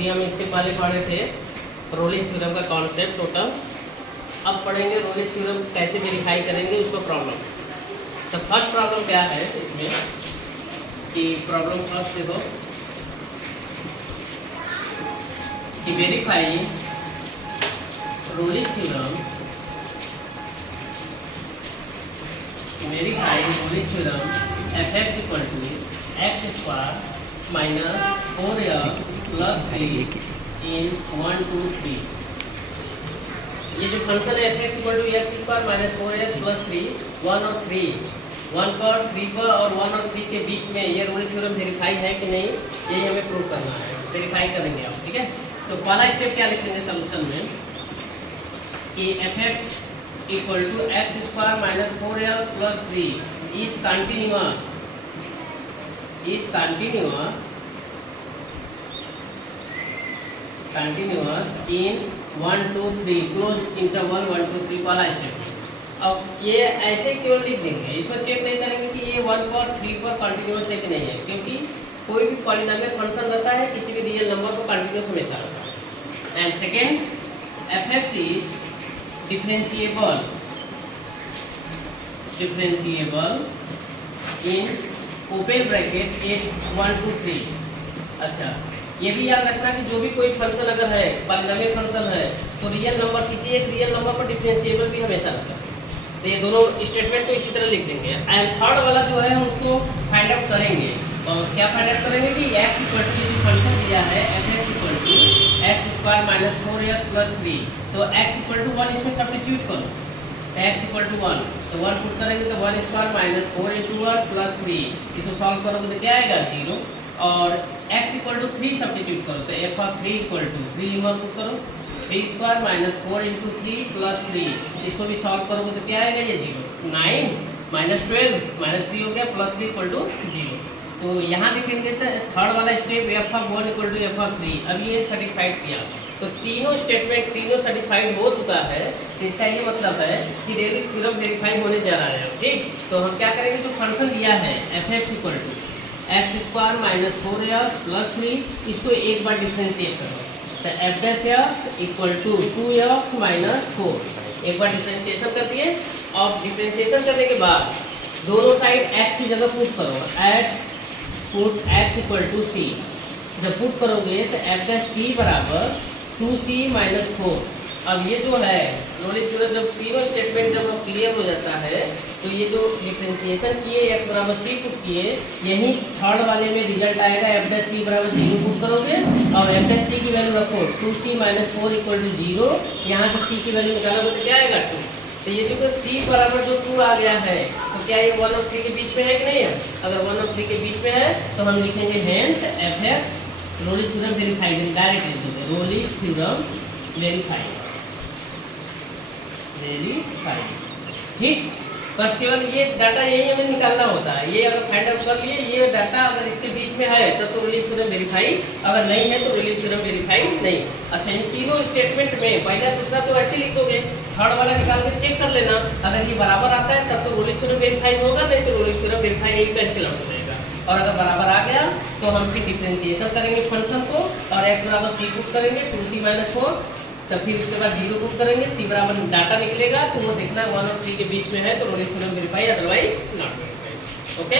अभी हम इसके पहले पढ़े थे रोलिस थ्योरम का कॉन्सेप्ट टोटल। अब पढ़ेंगे रोलिस थ्योरम कैसे वेरीफाई करेंगे उसको प्रॉब्लम। तो फर्स्ट प्रॉब्लम क्या है इसमें कि प्रॉब्लम फर्स्ट देखो कि verify Rolle's theorem, verify Rolle's theorem fx equal to x square minus 4x plus 3 in 1 2 3। ये जो फंक्शन है fx equal to x square minus 4x plus 3 1 और 3 1 पर 3 पर और 1 और 3 के बीच में ये रोलिस थ्योरम वेरीफाई है कि नहीं, यही हमें प्रूव करना है। वेरीफाई करेंगे आप, ठीक है। तो पहला स्टेप क्या लिखेंगे सॉल्यूशन में कि fx equal to x square minus 4x plus 3 is continuous in 1 2 3 close interval 1 2 3 वाला स्टेप। अब ये ऐसे केवल लिख देंगे, इसमें चेक नहीं करेंगे कि ये 1 पर 3 पर कंटिन्यूअस है कि नहीं है, क्योंकि कोई भी पॉलिनोमियल फंक्शन रहता है किसी भी रियल नंबर पर कंटिन्यूअस हमेशा रहता है। And second, fx is differentiable in open bracket 1 2 3। अच्छा, ये भी याद रखना कि जो भी कोई फंक्शन अगर है पॉलिनोमियल फंक्शन है तो रियल नंबर किसी एक रियल नंबर पर डिफरेंशिएबल भी हमेशा रहता है। तो ये दोनों स्टेटमेंट तो इसी तरह लिख देंगे। एंड थर्ड वाला जो है हम उसको फाइंड आउट करेंगे। और क्या फाइंड आउट करेंगे कि एक्स इक्वल टू जो फंक्शन दिया है fx equal to x square minus 4x plus 3, तो x इक्वल टू 1 इसमें सब्स्टिट्यूट करो, x इक्वल टू 1 तो 1 पुट करेंगे तो 1 स्क्वायर माइनस 4 इंटू 1 प्लस 3, इसको सॉल्व करोगे तो क्या आएगा 0। और x इक्वल टू 3 सब्स्टिट्यूट करो तो f of 3 equal to 3 1 put करो 3 स्क्वायर माइनस 4 इंटू 3 प्लस 3, इसको भी सॉल्व करोगे तो क्या आएगा ये 0। 9 माइनस 12 माइनस 3 हो गया प्लस 3 इक्वल टू 0। तो यहाँ लिखेंगे तो थर्ड वाला step f of 1 equal to f of 3। अब ये सर्टिफाइड किया तो तीनों स्टेटमेंट तीनों सर्टिफाइड हो चुका है। तो इसका ये मतलब है कि रोलिस थ्योरम वेरीफाई होने जा रहा है। ठीक, तो हम क्या करेंगे, जो फंक्शन दिया है fx equal to x square minus 4x plus 3, इसको एक बार डिफ्रेंशिएट करो तो f dash x equal to 2x minus 4, एक बार डिफ्रेंशिएशन कर दिए। और डिफ्रेंशिएशन करने के बाद दोनों साइड x की जगह पुट करो, put x equal to c। जब पुट करोगे तो एफ डैश c बराबर 2c माइनस 4। अब ये जो है रोलिस थ्योरम जब तीनों स्टेटमेंट जब क्लियर हो जाता है तो ये जो डिफरेंशिएशन किए x बराबर c पुट किए, यही थर्ड वाले में रिजल्ट आएगा एफ डैश c बराबर 0 पुट करोगे और एफ डैश c की वैल्यू रखो 2c माइनस 4 इक्वल टू 0। यहाँ से c की वैल्यू निकालोगे तो क्या आएगा 2। तो ये जो c बराबर जो 2 आ गया है तो क्या ये 1 और 3 के बीच में है कि नहीं है। अगर 1 और 3 के बीच में है तो हम लिखेंगे hence fx Rolle's theorem verified, direct लिख देंगे रोलिस थ्योरम वेरीफाइड। ठीक, बस केवल ये डाटा यही हमें निकालना होता है। ये अगर फाइंड आउट कर लिए ये डाटा अगर इसके बीच में है तो रोलिस थ्योरम वेरीफाई, अगर नहीं है तो रोलिस थ्योरम वेरीफाई नहीं। अच्छा, इन तीनों स्टेटमेंट में पहला दूसरा तो ऐसे लिख दोगे, थर्ड वाला निकाल के चेक कर लेना। अगर ये बराबर आता है तब तो रोलिस थ्योरम वेरीफाई होगा, नहीं तो रोलिस थ्योरम वेरीफाई यही कैंसिल आउट हो जाएगा। और अगर बराबर आ गया तो हम फिर डिफरेंशिएशन करेंगे फंक्शन को और x बराबर c पुट करेंगे 2c माइनस 4, तो फिर उसके बाद 0 पुट करेंगे, c बराबर डाटा निकलेगा तो वो देखना 1 और 3 के बीच में है तो Rolle's theorem verify, otherwise not verify. Okay.